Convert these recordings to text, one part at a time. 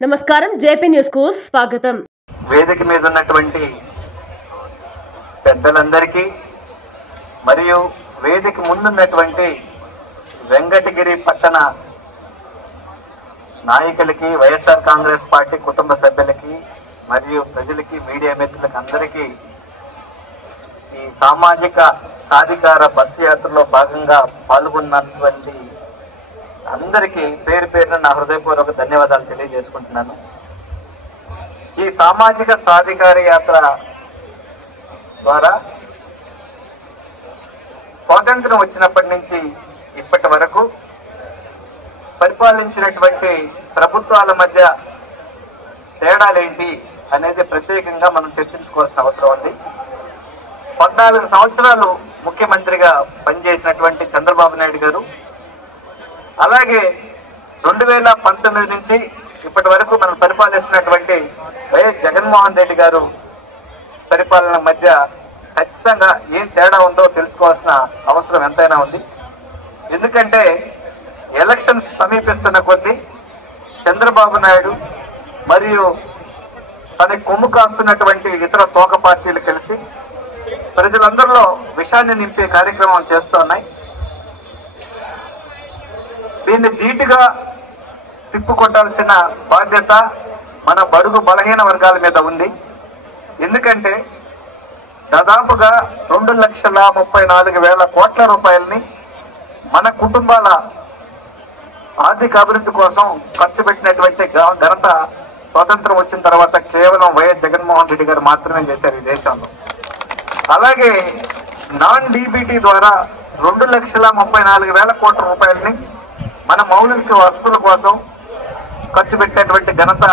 నమస్కారం JP news కు స్వాగతం. వేదిక మీద ఉన్నటువంటి పెద్దలందరికీ మరియు వేదిక ముందున్నటువంటి వెంకటగిరి పట్టణ నాయకులకి, వైఎస్ఆర్ కాంగ్రెస్ పార్టీ కుటుంబ సభ్యులకి మరియు ప్రజలకి, మీడియా మిత్రులకి అందరికీ ఈ సామాజిక సాధికార బస్సు యాత్రలో భాగంగా పాల్గొన్నటువంటి అందరికీ పేరు పేరున నా హృదయపూర్వక ధన్యవాదాలు తెలియజేసుకుంటున్నాను. ఈ సామాజిక సాధికార యాత్ర ద్వారా స్వాతంత్రం వచ్చినప్పటి నుంచి ఇప్పటి వరకు పరిపాలించినటువంటి ప్రభుత్వాల మధ్య తేడాలేంటి అనేది ప్రత్యేకంగా మనం చర్చించుకోవాల్సిన అవసరం ఉంది. 14 సంవత్సరాలు ముఖ్యమంత్రిగా పనిచేసినటువంటి చంద్రబాబు నాయుడు గారు, అలాగే 2019 నుంచి ఇప్పటి వరకు మనం పరిపాలిస్తున్నటువంటి వైఎస్ జగన్మోహన్ రెడ్డి గారు పరిపాలన మధ్య ఖచ్చితంగా ఏం తేడా ఉందో తెలుసుకోవాల్సిన అవసరం ఎంతైనా ఉంది. ఎందుకంటే ఎలక్షన్స్ సమీపిస్తున్న కొద్దీ చంద్రబాబు నాయుడు మరియు తన కొమ్ము కాస్తున్నటువంటి ఇతర తోక పార్టీలు కలిసి ప్రజలందరిలో విషాన్ని నింపే కార్యక్రమం చేస్తున్నాయి. దీన్ని ధీటుగా తిప్పుకొట్టాల్సిన బాధ్యత మన బడుగు బలహీన వర్గాల మీద ఉంది. ఎందుకంటే దాదాపుగా 2,34,000 కోట్ల రూపాయలని మన కుటుంబాల ఆర్థిక అభివృద్ధి కోసం ఖర్చు పెట్టినటువంటి ఘనత స్వాతంత్రం వచ్చిన తర్వాత కేవలం వైఎస్ జగన్మోహన్ రెడ్డి గారు మాత్రమే చేశారు ఈ దేశంలో. అలాగే నాన్ డీబీటీ ద్వారా 2,34,000 కోట్ల రూపాయలని మన మౌలిక వస్తువుల కోసం ఖర్చు పెట్టినటువంటి ఘనత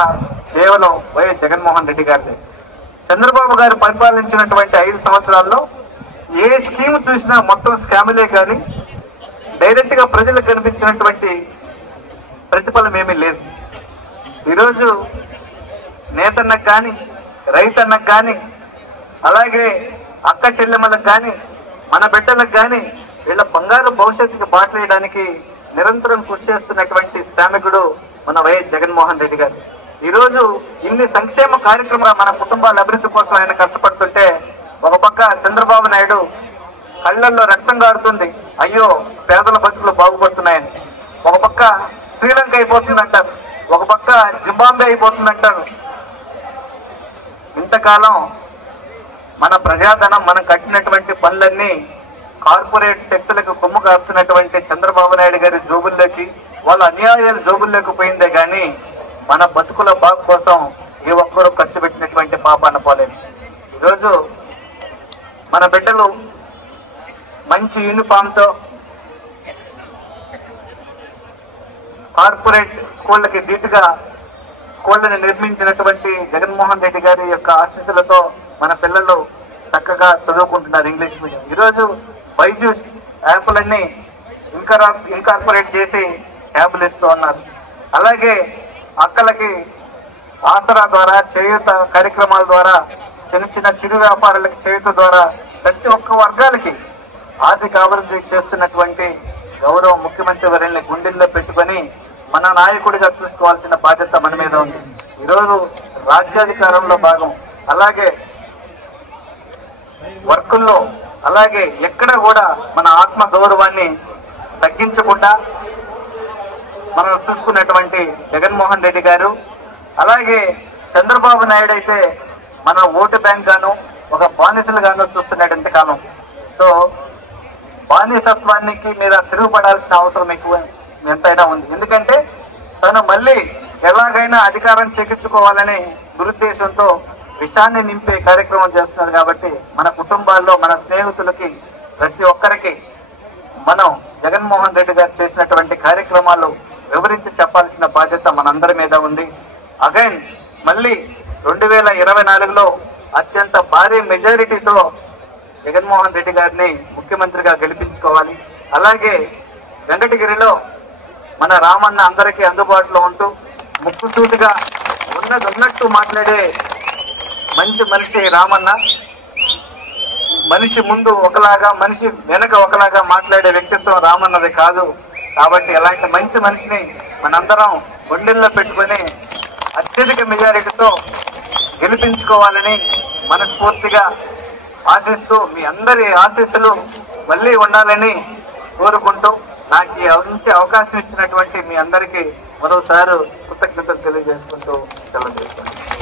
కేవలం వైఎస్ జగన్మోహన్ రెడ్డి గారిది. చంద్రబాబు గారు పరిపాలించినటువంటి 5 సంవత్సరాల్లో ఏ స్కీమ్ చూసినా మొత్తం స్కాములే కానీ డైరెక్ట్ గా ప్రజలకు కనిపించినటువంటి ప్రతిఫలం ఏమీ లేదు. ఈరోజు నేతన్నకు కానీ, రైతన్నకు కానీ, అలాగే అక్క చెల్లెమ్మలకు కానీ, మన బిడ్డలకు కానీ వీళ్ళ బంగారు భవిష్యత్తుకి బాటలేయడానికి నిరంతరం కృషి చేస్తున్నటువంటి శ్రామికుడు మన వైఎస్ జగన్మోహన్ రెడ్డి గారు. ఈరోజు ఇన్ని సంక్షేమ కార్యక్రమాలు మన కుటుంబాల అభివృద్ధి కోసం ఆయన కష్టపడుతుంటే ఒక పక్క చంద్రబాబు నాయుడు కళ్ళల్లో రక్తం గారుతుంది, అయ్యో పేదల బతుకులు బాగుపడుతున్నాయని. ఒక పక్క శ్రీలంక అయిపోతుందంటారు, ఒక పక్క జింబాబ్వే అయిపోతుందంటారు. ఇంతకాలం మన ప్రజాధనం, మనం కట్టినటువంటి పనులన్నీ కార్పొరేట్ శక్తులకు కొమ్ము కాస్తున్నటువంటి చంద్రబాబు నాయుడు గారి జోబుల్లోకి, వాళ్ళ అన్యాయాలు జోబుల్లోకి పోయిందే కానీ మన బతుకుల బాగు కోసం ఏ ఒక్కరూ ఖర్చు పెట్టినటువంటి పాపాన పోలేదు. ఈరోజు మన బిడ్డలు మంచి యూనిఫామ్తో కార్పొరేట్ స్కూళ్ళకి ధీటుగా స్కూళ్ళని నిర్మించినటువంటి జగన్మోహన్ రెడ్డి గారి యొక్క ఆశీస్సులతో మన పిల్లలు చక్కగా చదువుకుంటున్నారు ఇంగ్లీష్ మీడియం. ఈరోజు బైజూస్ యాప్లన్నీ ఇన్కార్పొరేట్ చేసి యాప్లు ఇస్తూ ఉన్నారు. అలాగే అక్కలకి ఆసరా ద్వారా, చేయూత కార్యక్రమాల ద్వారా, చిన్న చిన్న చిరు వ్యాపారులకి చేయూత ద్వారా ప్రతి ఒక్క వర్గాలకి ఆర్థిక అభివృద్ధి చేస్తున్నటువంటి గౌరవ ముఖ్యమంత్రి వర్యుల్ని గుండెల్లో పెట్టుకొని మన నాయకుడిగా చూసుకోవాల్సిన బాధ్యత మన మీద ఉంది. ఈరోజు రాజ్యాధికారంలో భాగం, అలాగే వర్కుల్లో, అలాగే ఎక్కడ కూడా మన ఆత్మ గౌరవాన్ని తగ్గించకుండా మనం చూసుకున్నటువంటి జగన్మోహన్ రెడ్డి గారు, అలాగే చంద్రబాబు నాయుడు అయితే మన ఓటు బ్యాంక్ గాను, ఒక బానిసలు గాను చూస్తున్నాడు ఇంతకాలం. సో బానిసత్వానికి మీద తిరుగుపడాల్సిన అవసరం ఎక్కువ ఎంతైనా ఉంది. ఎందుకంటే తను మళ్ళీ ఎలాగైనా అధికారం చేకించుకోవాలని దురుద్దేశంతో విషాన్ని నింపే కార్యక్రమం చేస్తున్నారు. కాబట్టి మన కుటుంబాల్లో, మన స్నేహితులకి, ప్రతి ఒక్కరికి మనం జగన్మోహన్ రెడ్డి గారు చేసినటువంటి కార్యక్రమాలు వివరించి చెప్పాల్సిన బాధ్యత మనందరి మీద ఉంది. అగైన్ మళ్ళీ 2024లో అత్యంత భారీ మెజారిటీతో జగన్మోహన్ రెడ్డి గారిని ముఖ్యమంత్రిగా గెలిపించుకోవాలి. అలాగే వెంకటగిరిలో మన రామన్న అందరికీ అందుబాటులో ఉంటూ ముక్కుసూటిగా ఉన్నట్టు మాట్లాడే మంచి మనిషి రామన్న. మనిషి ముందు ఒకలాగా, మనిషి వెనక ఒకలాగా మాట్లాడే వ్యక్తిత్వం రామన్నది కాదు. కాబట్టి అలాంటి మంచి మనిషిని మనందరం గుండెల్లో పెట్టుకుని మెజారిటీతో గెలిపించుకోవాలని మనస్ఫూర్తిగా ఆశిస్తూ మీ అందరి ఆశీస్సులు మళ్ళీ ఉండాలని కోరుకుంటూ నాకు ఈ మంచి అవకాశం ఇచ్చినటువంటి మీ అందరికీ మరోసారి కృతజ్ఞతలు తెలియజేసుకుంటూ సెలవు తీసుకుంటాను.